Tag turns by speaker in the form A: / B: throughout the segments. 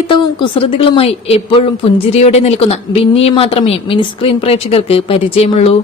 A: വിഡ്ഢിത്തവും കുസൃതികളുമായി എപ്പോഴും പുഞ്ചിരിയോടെ നിൽക്കുന്ന ബിന്നിയെ മാത്രമേ മിനിസ്ക്രീൻ പ്രേക്ഷകർക്ക് പരിചയമുള്ളൂ.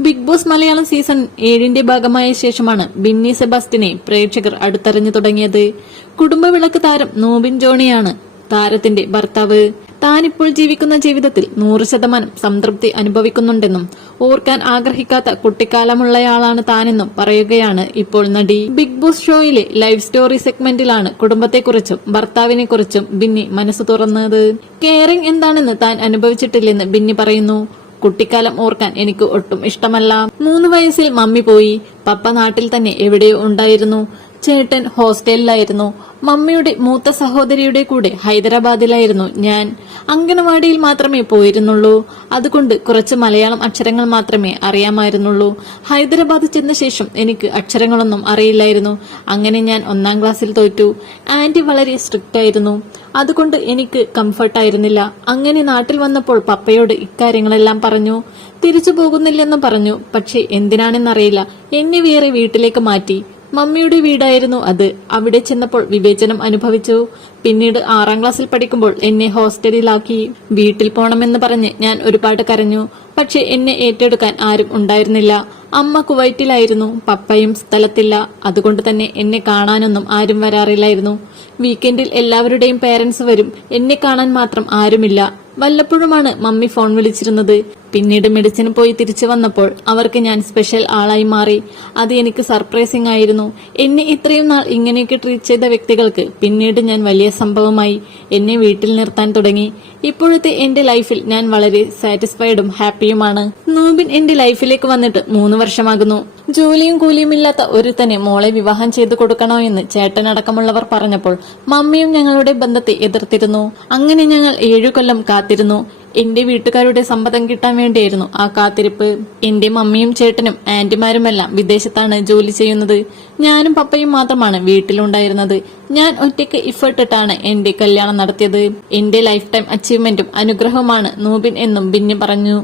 A: ബിഗ് ബോസ് മലയാളം സീസൺ ഏഴിന്റെ ഭാഗമായ ശേഷമാണ് ബിന്നി സെബാസ്റ്റിനെ പ്രേക്ഷകർ അടുത്തറിഞ്ഞു തുടങ്ങിയത്. കുടുംബവിളക്ക് താരം നോബിൻ ജോണിയാണ് താരത്തിന്റെ ഭർത്താവ്. താനിപ്പോൾ ജീവിക്കുന്ന ജീവിതത്തിൽ നൂറ് ശതമാനം സംതൃപ്തി അനുഭവിക്കുന്നുണ്ടെന്നും ഓർക്കാൻ ആഗ്രഹിക്കാത്ത കുട്ടിക്കാലമുള്ളയാളാണ് താനെന്നും പറയുകയാണ് ഇപ്പോൾ നടി. ബിഗ് ബോസ് ഷോയിലെ ലൈവ് സ്റ്റോറി സെഗ്മെന്റിലാണ് കുടുംബത്തെക്കുറിച്ചും ഭർത്താവിനെ കുറിച്ചും ബിന്നി മനസ്സ് തുറന്നത്. കെയറിംഗ് എന്താണെന്ന് താൻ അനുഭവിച്ചിട്ടില്ലെന്ന് ബിന്നി പറയുന്നു. കുട്ടിക്കാലം ഓർക്കാൻ എനിക്ക് ഒട്ടും ഇഷ്ടമല്ല. മൂന്ന് വയസ്സിൽ മമ്മി പോയി. പപ്പ നാട്ടിൽ തന്നെ എവിടെയോ ഉണ്ടായിരുന്നു. ചേട്ടൻ ഹോസ്റ്റലിലായിരുന്നു. മമ്മിയുടെ മൂത്ത സഹോദരിയുടെ കൂടെ ഹൈദരാബാദിലായിരുന്നു ഞാൻ. അംഗനവാടിയിൽ മാത്രമേ പോയിരുന്നുള്ളൂ. അതുകൊണ്ട് കുറച്ച് മലയാളം അക്ഷരങ്ങൾ മാത്രമേ അറിയാമായിരുന്നുള്ളൂ. ഹൈദരാബാദ് ചെന്ന ശേഷം എനിക്ക് അക്ഷരങ്ങളൊന്നും അറിയില്ലായിരുന്നു. അങ്ങനെ ഞാൻ ഒന്നാം ക്ലാസ്സിൽ തോറ്റു. ആന്റി വളരെ സ്ട്രിക്റ്റ് ആയിരുന്നു. അതുകൊണ്ട് എനിക്ക് കംഫർട്ടായിരുന്നില്ല അങ്ങനെ നാട്ടിൽ വന്നപ്പോൾ പപ്പയോട് ഇക്കാര്യങ്ങളെല്ലാം പറഞ്ഞു. തിരിച്ചു പോകുന്നില്ലെന്ന് പറഞ്ഞു. പക്ഷെ എന്തിനാണെന്നറിയില്ല. എന്നെ വേറെ വീട്ടിലേക്ക് മാറ്റി. മമ്മിയുടെ വീടായിരുന്നു അത്. അവിടെ ചെന്നപ്പോൾ വിവേചനം അനുഭവിച്ചു. പിന്നീട് ആറാം ക്ലാസ്സിൽ പഠിക്കുമ്പോൾ എന്നെ ഹോസ്റ്റലിലാക്കി. വീട്ടിൽ പോണമെന്ന് പറഞ്ഞ് ഞാൻ ഒരുപാട് കരഞ്ഞു. പക്ഷെ എന്നെ ഏറ്റെടുക്കാൻ ആരും ഉണ്ടായിരുന്നില്ല. അമ്മ കുവൈറ്റിലായിരുന്നു. പപ്പയും സ്ഥലത്തില്ല. അതുകൊണ്ട് തന്നെ എന്നെ കാണാനൊന്നും ആരും വരാറില്ലായിരുന്നു. വീക്കെൻഡിൽ എല്ലാവരുടെയും പേരൻസ് വരും. എന്നെ കാണാൻ മാത്രം ആരുമില്ല. വല്ലപ്പോഴുമാണ് മമ്മി ഫോൺ വിളിച്ചിരുന്നത്. പിന്നീട് മെഡിസിന് പോയി തിരിച്ചു വന്നപ്പോൾ അവർക്ക് ഞാൻ സ്പെഷ്യൽ ആളായി മാറി. അത് എനിക്ക് സർപ്രൈസിംഗ് ആയിരുന്നു. എന്നെ ഇത്രയും നാൾ ഇങ്ങനെയൊക്കെ ട്രീറ്റ് ചെയ്ത വ്യക്തികൾക്ക് പിന്നീട് ഞാൻ വലിയ സംഭവമായി എന്നെ വീട്ടിൽ നിർത്താൻ തുടങ്ങി. ഇപ്പോഴത്തെ എന്റെ ലൈഫിൽ ഞാൻ വളരെ സാറ്റിസ്ഫൈഡും ഹാപ്പിയുമാണ് നൂബിൻ എന്റെ ലൈഫിലേക്ക് വന്നിട്ട് മൂന്ന് വർഷമാകുന്നു. ജോലിയും കൂലിയും ഇല്ലാത്ത ഒരുത്തനെ മോളെ വിവാഹം ചെയ്തു കൊടുക്കണോ എന്ന് ചേട്ടനടക്കമുള്ളവർ പറഞ്ഞപ്പോൾ മമ്മിയും ഞങ്ങളുടെ ബന്ധത്തെ എതിർത്തിരുന്നു. അങ്ങനെ ഞങ്ങൾ ഏഴു കൊല്ലം കാത്തിരുന്നു. എന്റെ വീട്ടുകാരുടെ സമ്മതം കിട്ടാൻ വേണ്ടിയായിരുന്നു ആ കാത്തിരിപ്പ്. എന്റെ മമ്മിയും ചേട്ടനും ആന്റിമാരുമെല്ലാം വിദേശത്താണ് ജോലി ചെയ്യുന്നത്. ഞാനും പപ്പയും മാത്രമാണ് വീട്ടിലുണ്ടായിരുന്നത്. ഞാൻ ഒറ്റയ്ക്ക് ഇഫേർട്ടിട്ടാണ് എന്റെ കല്യാണം നടത്തിയത്. എന്റെ ലൈഫ് ടൈം അച്ചീവ്മെന്റും അനുഗ്രഹവുമാണ് നൂബിൻ എന്നും ബിന്നി പറഞ്ഞു.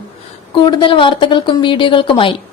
A: കൂടുതൽ വാർത്തകൾക്കും വീഡിയോകൾക്കുമായി